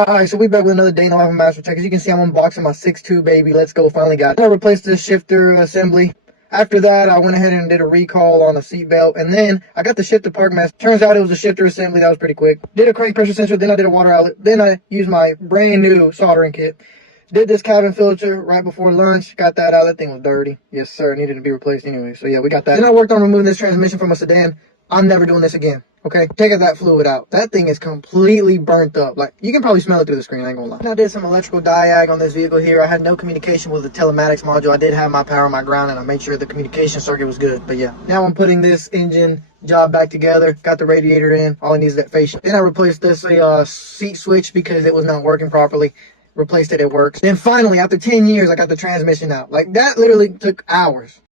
Alright, so we back with another day in the life of Master Tech. As you can see, I'm unboxing my 6.2 baby. Let's go, finally got it. I replaced the shifter assembly. After that, I went ahead and did a recall on the seatbelt, and then I got the shifter park mask. Turns out it was a shifter assembly. That was pretty quick. Did a crank pressure sensor, then I did a water outlet, then I used my brand new soldering kit. Did this cabin filter right before lunch. Got that out. That thing was dirty. Yes, sir. It needed to be replaced anyway. So yeah, we got that. Then I worked on removing this transmission from a sedan. I'm never doing this again. Okay, taking that fluid out. That thing is completely burnt up. Like, you can probably smell it through the screen, I ain't gonna lie. And I did some electrical diag on this vehicle here. I had no communication with the telematics module. I did have my power, my ground, and I made sure the communication circuit was good. But yeah, now I'm putting this engine job back together. Got the radiator in. All it needs is that fascia. Then I replaced this seat switch because it was not working properly. Replaced it, it works. Then finally, after 10 years, I got the transmission out. Like, that literally took hours.